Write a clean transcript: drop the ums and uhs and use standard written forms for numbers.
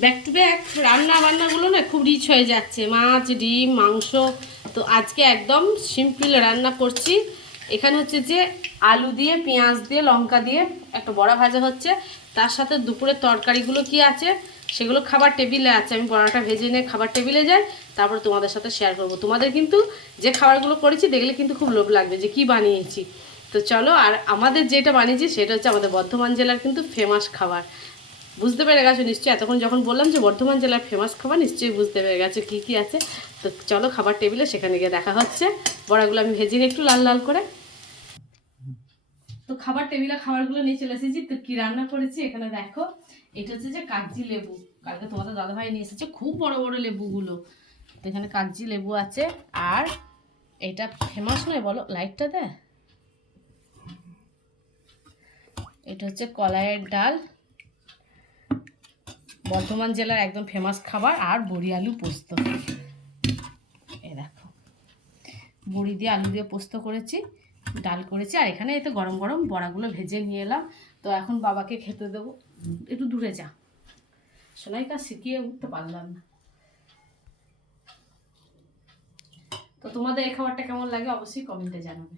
Back to back বান্নাগুলো না খুব rich হয়ে যাচ্ছে, মাছ ডিম মাংস। তো আজকে একদম সিম্পল রান্না করছি। এখানে হচ্ছে যে আলু দিয়ে পেঁয়াজ দিয়ে লঙ্কা দিয়ে একটা বড়া ভাজা হচ্ছে, তার সাথে দুপুরের তরকারিগুলো কি আছে সেগুলো খাবার টেবিলে আছে। আমি বড়াটা ভেজে নিয়ে খাবার টেবিলে যাই, তারপর তোমাদের সাথে শেয়ার করব। তোমাদের কিন্তু যে খাবারগুলো করেছি দেখলে কিন্তু খুব লোভ লাগবে যে কি বানিয়েছি। তো চলো, আর আমাদের যেটা বানিয়েছি সেটা হচ্ছে আমাদের বর্ধমান জেলার কিন্তু ফেমাস খাবার। বুঝতে পেরে গেছো নিশ্চয়ই, এতক্ষণ যখন বললাম যে বর্ধমান জেলার ফেমাস খাবার, নিশ্চয়ই বুঝতে পেরে গেছো কী কী আছে। তো চলো খাবার টেবিলে, সেখানে গিয়ে দেখা হচ্ছে। বড়াগুলো আমি ভেজে নিই একটু লাল লাল করে। তো খাবার টেবিলে খাবারগুলো নিয়ে চলে এসেছি। তো কী রান্না করেছি এখানে দেখো। এটা হচ্ছে যে কাগজি লেবু, কালকে তোমাদের দাদাভাই নিয়ে এসেছে খুব বড় বড় লেবুগুলো। তো এখানে কাগজি লেবু আছে। আর এটা ফেমাস নয় বলো, লাইটটা দেয়। এটা হচ্ছে কলাইয়ের ডাল, বর্ধমান জেলার একদম ফেমাস খাবার। আর বড়ি আলু পোস্ত, এই দেখো বড়ি দিয়ে আলু দিয়ে পোস্ত করেছি, ডাল করেছি। আর এখানে এতে গরম গরম বড়াগুলো ভেজে নিয়ে এলাম। তো এখন বাবাকে খেতে দেবো। একটু দূরে যা, সোনাই কাজ শিখিয়ে উঠতে পারলাম না। তো তোমাদের এই খাবারটা কেমন লাগে অবশ্যই কমেন্টে জানাবে।